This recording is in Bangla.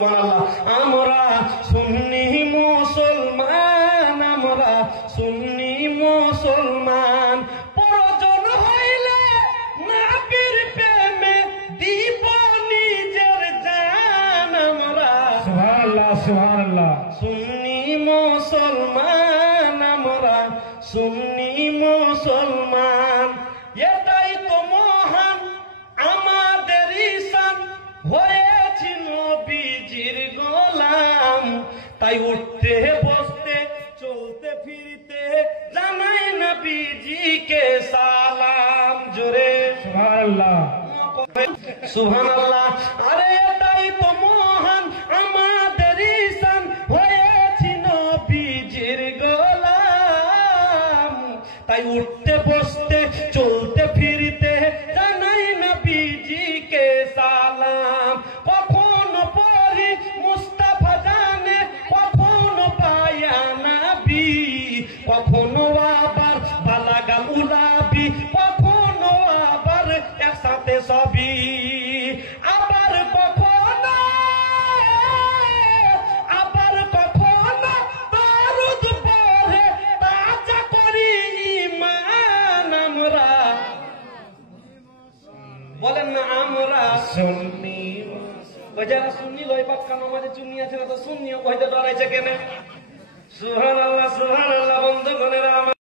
আমরা সুন্নি মুসলমান, আমরা সুন্নি মুসলমান। প্রয়োজন হইলে নবীর প্রেমে দিব নিজের জান। আমরা সুবহানাল্লাহ সুবহানাল্লাহ সুন্নি মুসলমান, আমরা সুন্নি মুসলমান। এটাই তো মহান আমাদের ঈশান, হয়েছি নবীজির গোলাম। তাই উঠতে বসতে চলতে ফিরতে জানাই নবীজিকে সালাম। জোরে সুবহানাল্লাহ সুবহানাল্লাহ। আরে এটাই তো মহান আমাদের ঈশান, হয়েছি নবীজির গোলাম। তাই উঠতে বসতে চলতে ফিরতে জানাই নবীজিকে সালাম। কখনো পড়ি মুস্তাফা জানে, কখনো পায়া নবী, কখনো আবার বালাগাল উলাবি, কখনো আবার একসাথে সবই। আবার কখনো দরুদ পড়ে তাজা করি ঈমান। আমরা বলেন না আমরা সুন্নি। ওই যারা সুন্নি লয় পাক্কা নামাজে চুন্নি আছে না, তো সুন্নিও কইতে ডরাইছে কেন? সুবহানাল্লাহ সুবহানাল্লাহ। বন্ধুগণেরা